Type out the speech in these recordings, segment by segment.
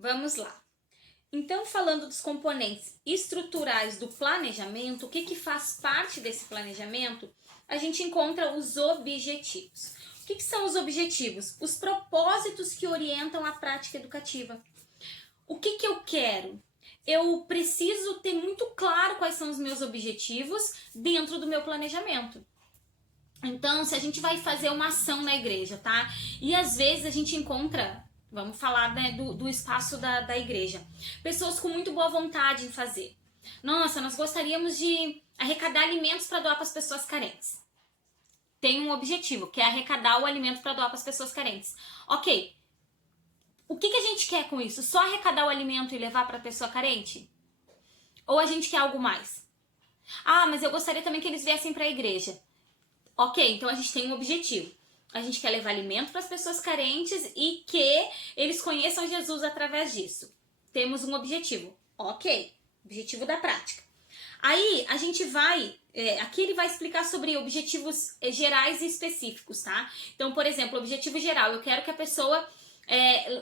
Vamos lá. Então, falando dos componentes estruturais do planejamento, o que faz parte desse planejamento? A gente encontra os objetivos. O que são os objetivos? Os propósitos que orientam a prática educativa. O que eu quero? Eu preciso ter muito claro quais são os meus objetivos dentro do meu planejamento. Então, se a gente vai fazer uma ação na igreja, tá? E às vezes a gente encontra, vamos falar, né, do espaço da igreja, pessoas com muito boa vontade em fazer. Nossa, nós gostaríamos de arrecadar alimentos para doar para as pessoas carentes. Tem um objetivo, que é arrecadar o alimento para doar para as pessoas carentes. Ok. O que a gente quer com isso? Só arrecadar o alimento e levar para a pessoa carente? Ou a gente quer algo mais? Ah, mas eu gostaria também que eles viessem para a igreja. Ok, então a gente tem um objetivo. A gente quer levar alimento para as pessoas carentes e que eles conheçam Jesus através disso. Temos um objetivo. Ok, objetivo da prática. Aí a gente vai... aqui ele vai explicar sobre objetivos gerais e específicos, tá? Então, por exemplo, objetivo geral. Eu quero que a pessoa...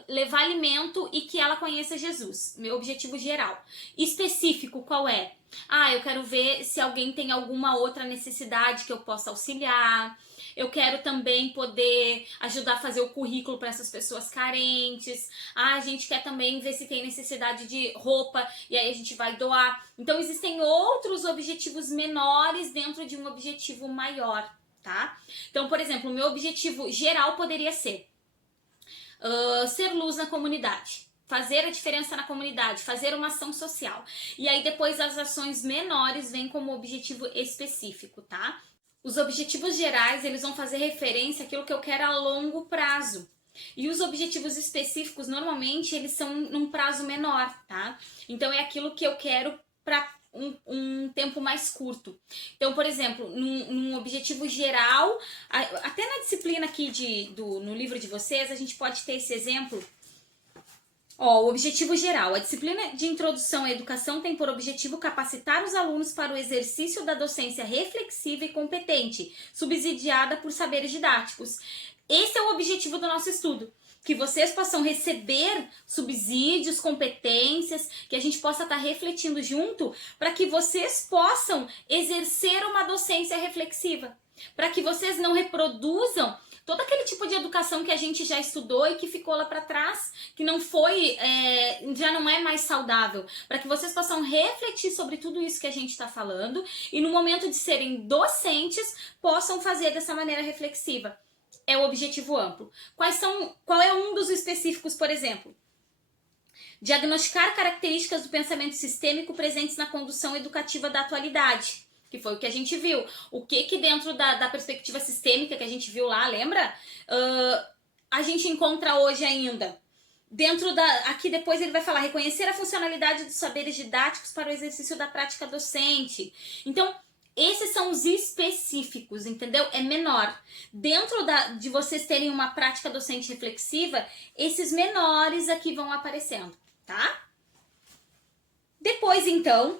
levar alimento e que ela conheça Jesus. Meu objetivo geral. Específico, qual é? Ah, eu quero ver se alguém tem alguma outra necessidade que eu possa auxiliar. Eu quero também poder ajudar a fazer o currículo para essas pessoas carentes. Ah, a gente quer também ver se tem necessidade de roupa e aí a gente vai doar. Então, existem outros objetivos menores dentro de um objetivo maior, tá? Então, por exemplo, o meu objetivo geral poderia ser ser luz na comunidade, fazer a diferença na comunidade, fazer uma ação social. E aí depois as ações menores vêm como objetivo específico, tá? Os objetivos gerais, eles vão fazer referência àquilo que eu quero a longo prazo. E os objetivos específicos, normalmente, eles são num prazo menor, tá? Então é aquilo que eu quero para um tempo mais curto. Então, por exemplo, num objetivo geral, até na disciplina aqui no livro de vocês, a gente pode ter esse exemplo. Ó, o objetivo geral. A disciplina de introdução à educação tem por objetivo capacitar os alunos para o exercício da docência reflexiva e competente, subsidiada por saberes didáticos. Esse é o objetivo do nosso estudo. Que vocês possam receber subsídios, competências, que a gente possa estar refletindo junto, para que vocês possam exercer uma docência reflexiva. Para que vocês não reproduzam todo aquele tipo de educação que a gente já estudou e que ficou lá para trás, que não foi, já não é mais saudável. Para que vocês possam refletir sobre tudo isso que a gente está falando e no momento de serem docentes, possam fazer dessa maneira reflexiva. É o objetivo amplo. Qual é um dos específicos, por exemplo? Diagnosticar características do pensamento sistêmico presentes na condução educativa da atualidade, que foi o que a gente viu. O que dentro da perspectiva sistêmica que a gente viu lá, lembra? A gente encontra hoje ainda. Aqui depois ele vai falar, reconhecer a funcionalidade dos saberes didáticos para o exercício da prática docente. Então, esses são os específicos, entendeu? É menor. Dentro de vocês terem uma prática docente reflexiva, esses menores aqui vão aparecendo, tá? Depois, então,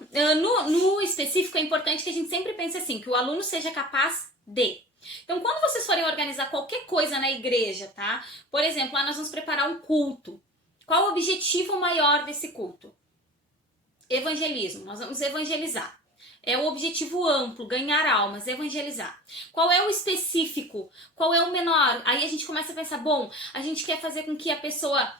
no específico, é importante que a gente sempre pense assim, que o aluno seja capaz de. Então, quando vocês forem organizar qualquer coisa na igreja, tá? Por exemplo, lá nós vamos preparar um culto. Qual o objetivo maior desse culto? Evangelismo. Nós vamos evangelizar. É o objetivo amplo, ganhar almas, evangelizar. Qual é o específico? Qual é o menor? Aí a gente começa a pensar, bom, a gente quer fazer com que a pessoa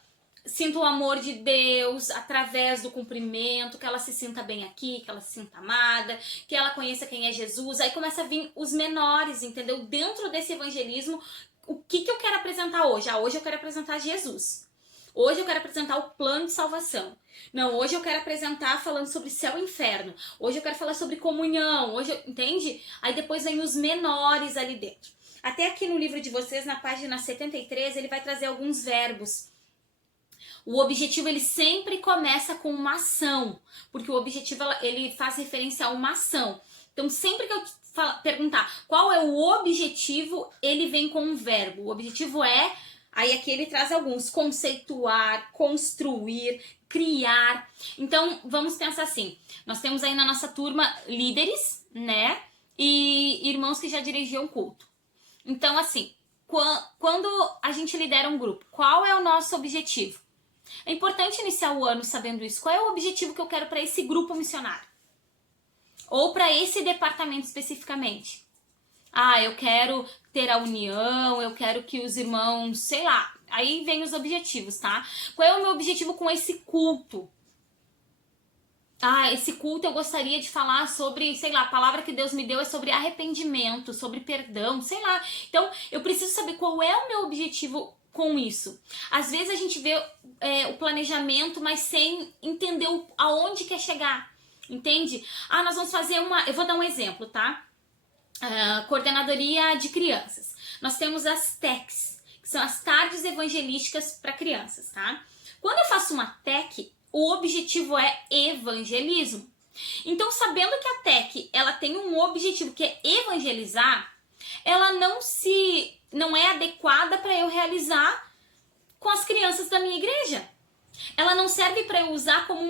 sinta o amor de Deus através do cumprimento, que ela se sinta bem aqui, que ela se sinta amada, que ela conheça quem é Jesus. Aí começa a vir os menores, entendeu? Dentro desse evangelismo, o que eu quero apresentar hoje? Hoje eu quero apresentar Jesus. Hoje eu quero apresentar o plano de salvação. Não, hoje eu quero apresentar falando sobre céu e inferno. Hoje eu quero falar sobre comunhão. Entende? Aí depois vem os menores ali dentro. Até aqui no livro de vocês, na página 73, ele vai trazer alguns verbos. O objetivo, ele sempre começa com uma ação. Porque o objetivo, ele faz referência a uma ação. Então, sempre que eu perguntar qual é o objetivo, ele vem com um verbo. O objetivo é... Aí aqui ele traz alguns, conceituar, construir, criar. Então, vamos pensar assim, nós temos aí na nossa turma líderes, né, e irmãos que já dirigiam culto. Então, assim, quando a gente lidera um grupo, qual é o nosso objetivo? É importante iniciar o ano sabendo isso. Qual é o objetivo que eu quero para esse grupo missionário? Ou para esse departamento especificamente? Ah, eu quero ter a união, eu quero que os irmãos, sei lá. Aí vem os objetivos, tá? Qual é o meu objetivo com esse culto? Ah, esse culto eu gostaria de falar sobre, sei lá, a palavra que Deus me deu é sobre arrependimento, sobre perdão, sei lá. Então, eu preciso saber qual é o meu objetivo com isso. Às vezes a gente vê o planejamento, mas sem entender aonde quer chegar, entende? Ah, nós vamos fazer eu vou dar um exemplo, tá? Coordenadoria de crianças. Nós temos as TECs, que são as tardes evangelísticas para crianças, tá? Quando eu faço uma TEC, o objetivo é evangelismo. Então, sabendo que a TEC ela tem um objetivo que é evangelizar, ela não é adequada para eu realizar com as crianças da minha igreja. Ela não serve para eu usar como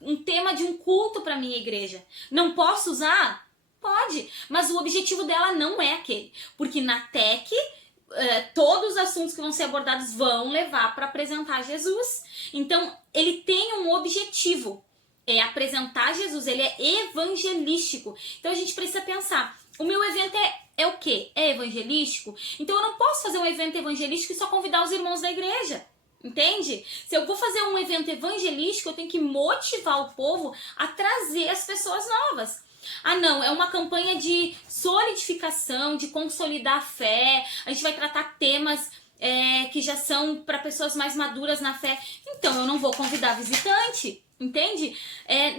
um tema de um culto para minha igreja. Não posso usar? Pode, mas o objetivo dela não é aquele. Porque na TEC, todos os assuntos que vão ser abordados vão levar para apresentar Jesus. Então, ele tem um objetivo, é apresentar Jesus, ele é evangelístico. Então, a gente precisa pensar, o meu evento é o quê? É evangelístico? Então, eu não posso fazer um evento evangelístico e só convidar os irmãos da igreja. Entende? Se eu vou fazer um evento evangelístico, eu tenho que motivar o povo a trazer as pessoas novas. Ah, não, é uma campanha de solidificação, de consolidar a fé. A gente vai tratar temas que já são para pessoas mais maduras na fé. Então, eu não vou convidar visitante, entende?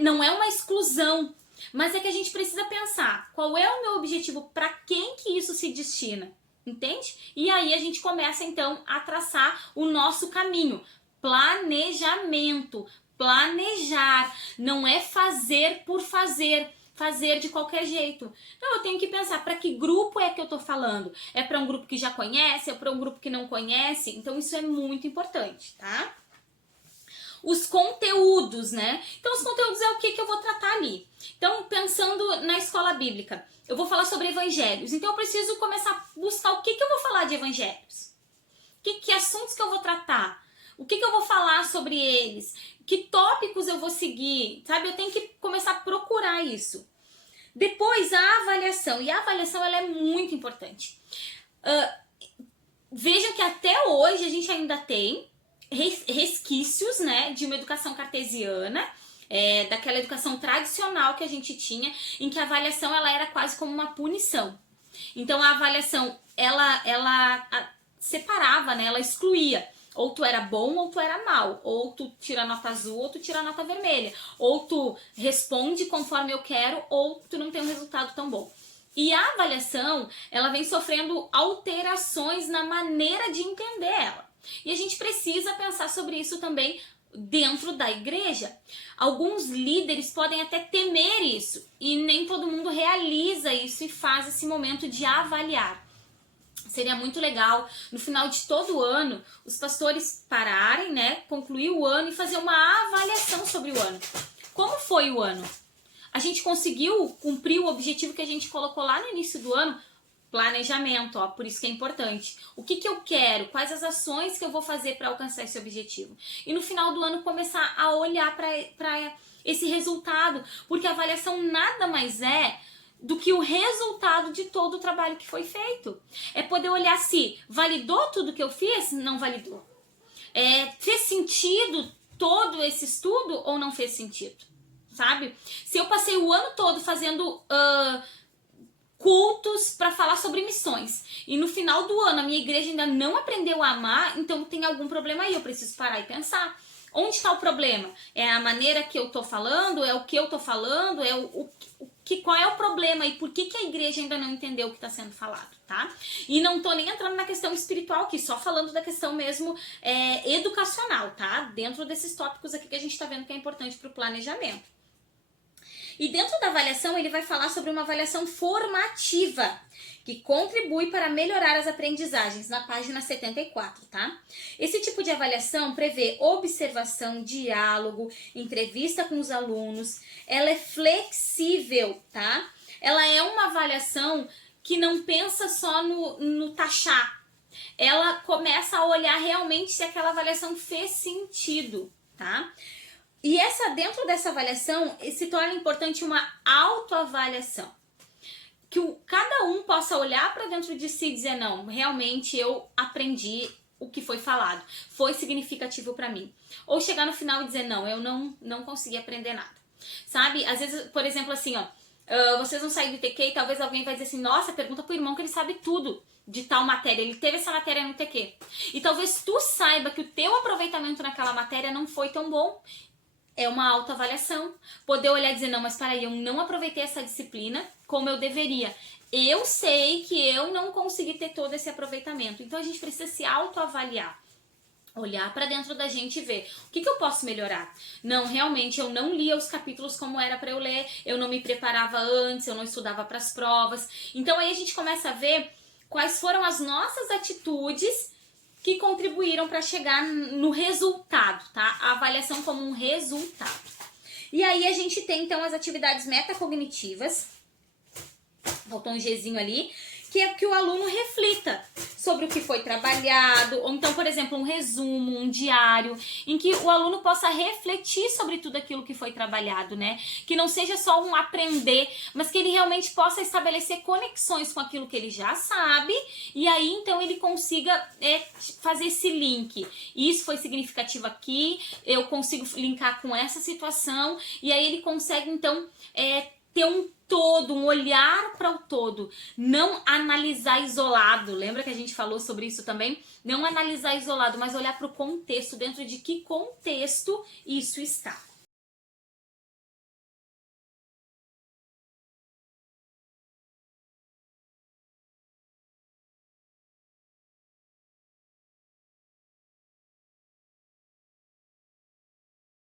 Não é uma exclusão, mas é que a gente precisa pensar qual é o meu objetivo, para quem que isso se destina, entende? E aí a gente começa, então, a traçar o nosso caminho. Planejamento, planejar, não é fazer por fazer de qualquer jeito. Então eu tenho que pensar para que grupo é que eu tô falando. É para um grupo que já conhece? É para um grupo que não conhece? Então isso é muito importante, tá? Os conteúdos, né? Então os conteúdos é o que eu vou tratar ali. Então pensando na escola bíblica, eu vou falar sobre evangelhos. Então eu preciso começar a buscar o que eu vou falar de evangelhos. Que assuntos que eu vou tratar? O que eu vou falar sobre eles? Que tópicos eu vou seguir? Sabe, eu tenho que começar a procurar isso. Depois, a avaliação. E a avaliação, ela é muito importante. Vejam que até hoje a gente ainda tem resquícios, né, de uma educação cartesiana, daquela educação tradicional que a gente tinha, em que a avaliação ela era quase como uma punição. Então, a avaliação, ela separava, né, ela excluía. Ou tu era bom ou tu era mal. Ou tu tira nota azul ou tu tira nota vermelha. Ou tu responde conforme eu quero ou tu não tem um resultado tão bom. E a avaliação, ela vem sofrendo alterações na maneira de entender ela. E a gente precisa pensar sobre isso também dentro da igreja. Alguns líderes podem até temer isso. E nem todo mundo realiza isso e faz esse momento de avaliar. Seria muito legal, no final de todo o ano, os pastores pararem, né, concluir o ano e fazer uma avaliação sobre o ano. Como foi o ano? A gente conseguiu cumprir o objetivo que a gente colocou lá no início do ano? Planejamento, ó, por isso que é importante. O que eu quero? Quais as ações que eu vou fazer para alcançar esse objetivo? E no final do ano começar a olhar para esse resultado, porque a avaliação nada mais é do que o resultado de todo o trabalho que foi feito. É poder olhar se validou tudo que eu fiz, não validou. Fez sentido todo esse estudo ou não fez sentido, sabe? Se eu passei o ano todo fazendo cultos para falar sobre missões e no final do ano a minha igreja ainda não aprendeu a amar, então tem algum problema aí, eu preciso parar e pensar. Onde está o problema? É a maneira que eu tô falando? É o que eu tô falando? Qual é o problema e por que a igreja ainda não entendeu o que está sendo falado, tá? E não tô nem entrando na questão espiritual aqui, só falando da questão mesmo educacional, tá? Dentro desses tópicos aqui que a gente tá vendo que é importante para o planejamento. E dentro da avaliação, ele vai falar sobre uma avaliação formativa, que contribui para melhorar as aprendizagens, na página 74, tá? Esse tipo de avaliação prevê observação, diálogo, entrevista com os alunos, ela é flexível, tá? Ela é uma avaliação que não pensa só no taxar, ela começa a olhar realmente se aquela avaliação fez sentido, tá? E dentro dessa avaliação se torna importante uma autoavaliação. Que cada um possa olhar para dentro de si e dizer, não, realmente eu aprendi o que foi falado, foi significativo para mim. Ou chegar no final e dizer, não, eu não consegui aprender nada. Sabe? Às vezes, por exemplo, assim, ó, vocês vão sair do TQ e talvez alguém vai dizer assim, nossa, pergunta pro irmão que ele sabe tudo de tal matéria, ele teve essa matéria no TQ. E talvez tu saiba que o teu aproveitamento naquela matéria não foi tão bom. É uma autoavaliação. Poder olhar e dizer, não, mas peraí, eu não aproveitei essa disciplina como eu deveria. Eu sei que eu não consegui ter todo esse aproveitamento. Então a gente precisa se autoavaliar. Olhar para dentro da gente e ver o que eu posso melhorar. Não, realmente eu não lia os capítulos como era para eu ler, eu não me preparava antes, eu não estudava para as provas. Então aí a gente começa a ver quais foram as nossas atitudes que contribuíram para chegar no resultado, tá? A avaliação como um resultado. E aí a gente tem então as atividades metacognitivas, faltou um Gzinho ali, que é que o aluno reflita sobre o que foi trabalhado, ou então, por exemplo, um resumo, um diário, em que o aluno possa refletir sobre tudo aquilo que foi trabalhado, né? Que não seja só um aprender, mas que ele realmente possa estabelecer conexões com aquilo que ele já sabe, e aí então ele consiga fazer esse link. Isso foi significativo aqui, eu consigo linkar com essa situação, e aí ele consegue então ter um todo, um olhar para o todo, não analisar isolado. Lembra que a gente falou sobre isso também? Não analisar isolado, mas olhar para o contexto, dentro de que contexto isso está.